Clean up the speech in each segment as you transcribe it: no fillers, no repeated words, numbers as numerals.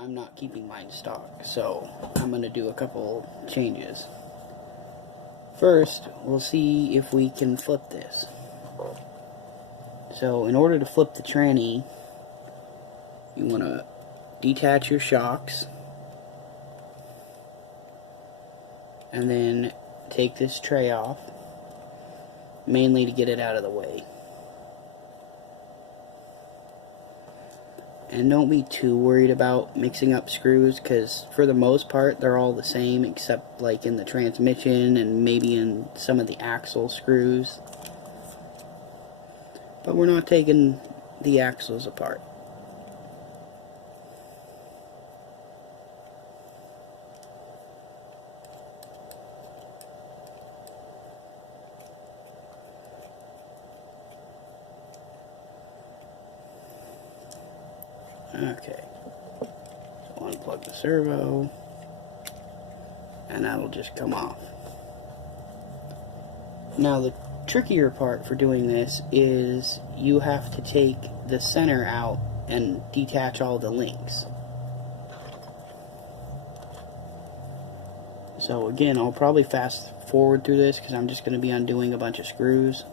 I'm not keeping mine stock, so I'm going to do a couple changes. First, we'll see if we can flip this. So in order to flip the tranny, you want to detach your shocks and then take this tray off, mainly to get it out of the way. And don't be too worried about mixing up screws, because for the most part they're all the same, except like in the transmission and maybe in some of the axle screws. But we're not taking the axles apart. Okay, so unplug the servo, and that'll just come off. Now the trickier part for doing this is you have to take the center out and detach all the links. So again, I'll probably fast forward through this because I'm just going to be undoing a bunch of screws.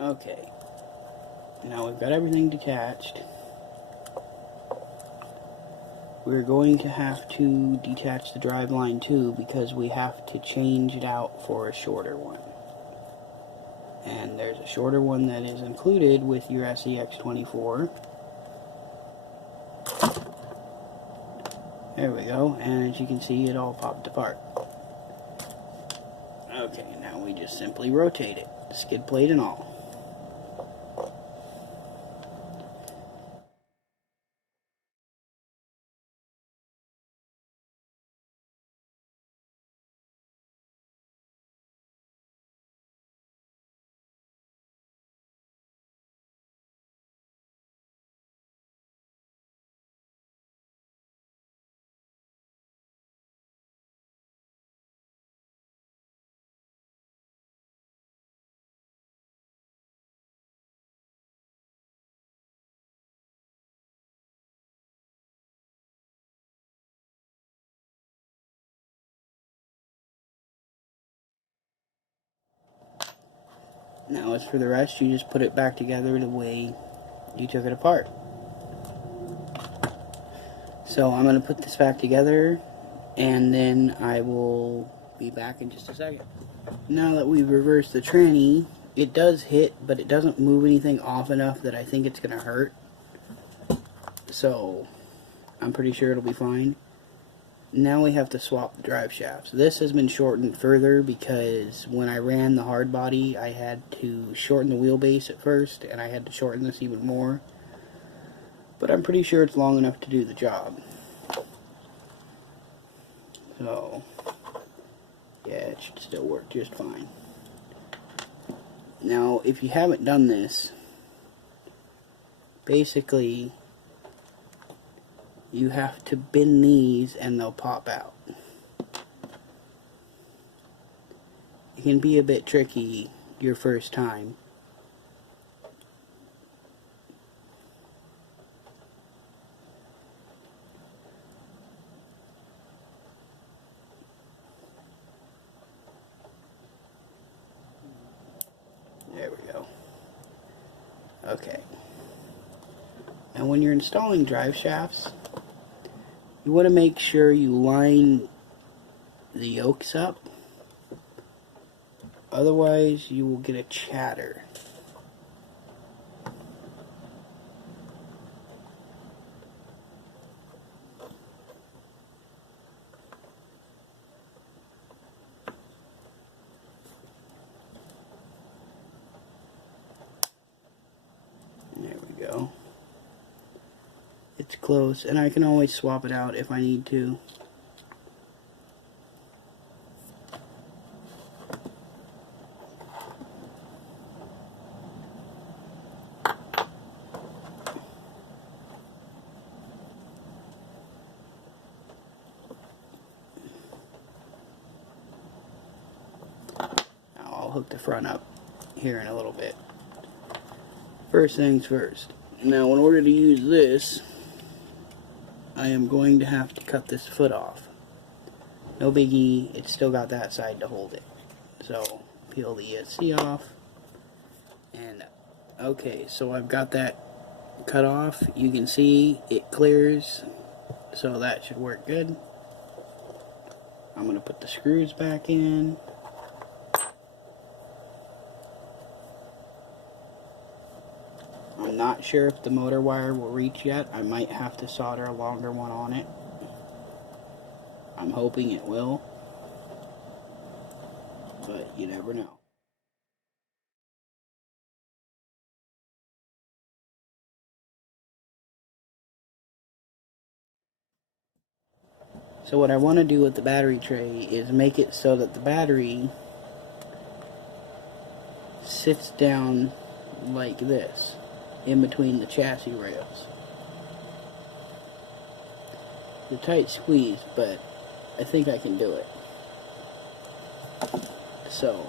Okay, now we've got everything detached. We're going to have to detach the driveline too, because we have to change it out for a shorter one. And there's a shorter one that is included with your Scx24. There we go, and as you can see, it all popped apart. Okay, now we just simply rotate it, skid plate and all. Now as for the rest, you just put it back together the way you took it apart. So I'm going to put this back together, and then I will be back in just a second. Now that we've reversed the tranny, it does hit, but it doesn't move anything off enough that I think it's going to hurt. So I'm pretty sure it'll be fine. Now we have to swap the drive shafts. This has been shortened further because when I ran the hard body, I had to shorten the wheelbase at first, and I had to shorten this even more. But I'm pretty sure it's long enough to do the job. So, yeah, it should still work just fine. Now, if you haven't done this, basically, you have to bend these and they'll pop out. It can be a bit tricky your first time. There we go. Okay. Now when you're installing drive shafts, you want to make sure you line the yokes up. Otherwise, you will get a chatter. It's close, and I can always swap it out if I need to. Now I'll hook the front up here in a little bit. First things first. Now in order to use this, I am going to have to cut this foot off. No biggie, it's still got that side to hold it. So, peel the ESC off. And, okay, so I've got that cut off. You can see it clears, so that should work good. I'm going to put the screws back in. I'm not sure if the motor wire will reach yet. I might have to solder a longer one on it. I'm hoping it will, but you never know. So what I want to do with the battery tray is make it so that the battery sits down like this, in between the chassis rails. It's a tight squeeze, but I think I can do it. So,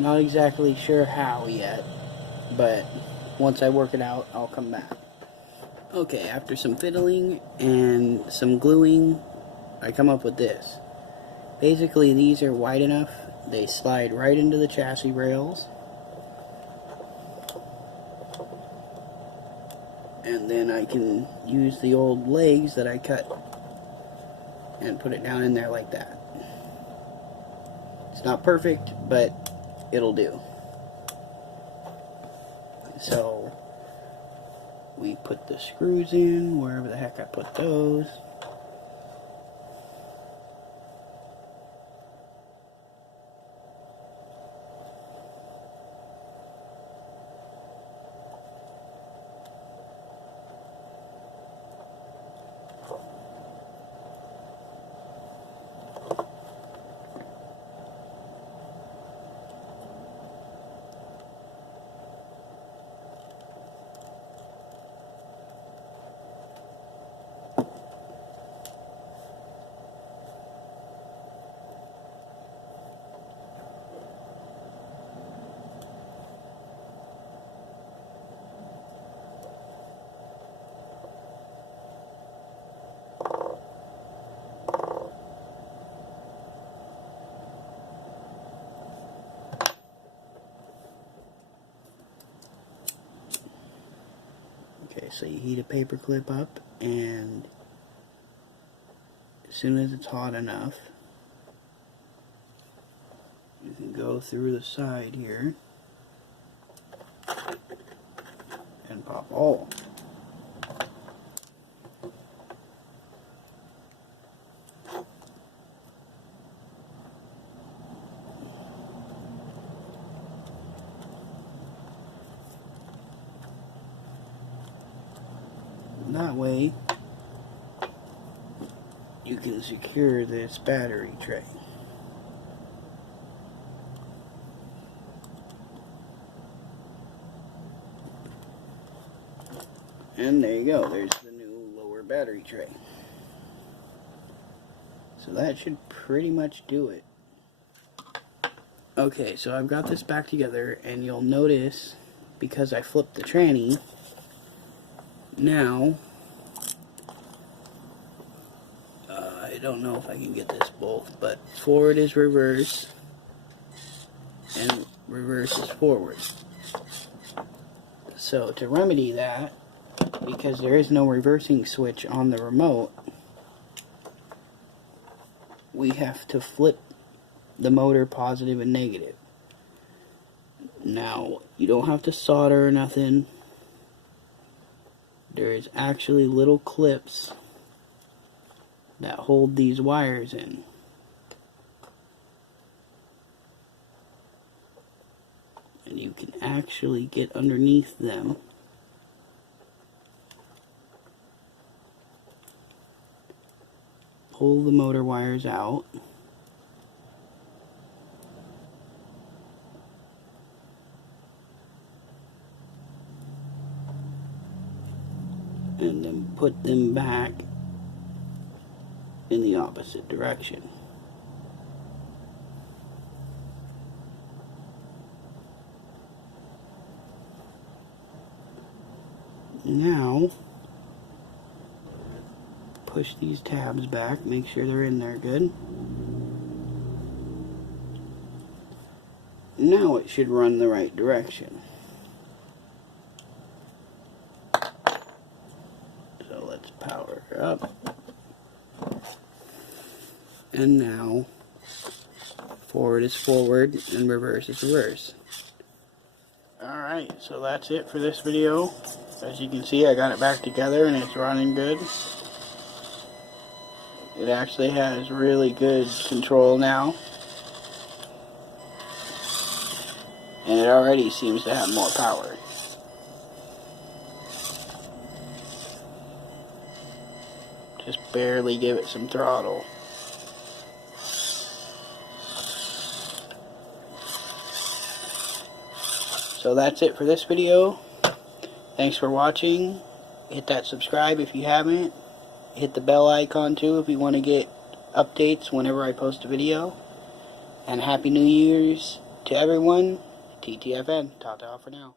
not exactly sure how yet, but once I work it out, I'll come back. Okay, after some fiddling and some gluing, I come up with this. Basically, these are wide enough, they slide right into the chassis rails. And then I can use the old legs that I cut and put it down in there like that. It's not perfect, but it'll do. So we put the screws in wherever the heck I put those. Okay, so you heat a paper clip up, and as soon as it's hot enough, you can go through the side here and pop a hole. That way, you can secure this battery tray. And there you go, there's the new lower battery tray. So that should pretty much do it. Okay, so I've got this back together, and you'll notice, because I flipped the tranny, now, I don't know if I can get this both, but forward is reverse, and reverse is forward. So to remedy that, because there is no reversing switch on the remote, we have to flip the motor positive and negative. Now, you don't have to solder or nothing. There is actually little clips that hold these wires in. And you can actually get underneath them pull the motor wires out. And then put them back in the opposite direction. Now, push these tabs back, make sure they're in there good. Now it should run the right direction. So let's power her up. And now, forward is forward and reverse is reverse. Alright, so that's it for this video. As you can see, I got it back together and it's running good. It actually has really good control now. And it already seems to have more power. Just barely give it some throttle. So that's it for this video. Thanks for watching. Hit that subscribe if you haven't. Hit the bell icon too if you want to get updates whenever I post a video. And Happy New Year's to everyone. TTFN. Ta-ta for now.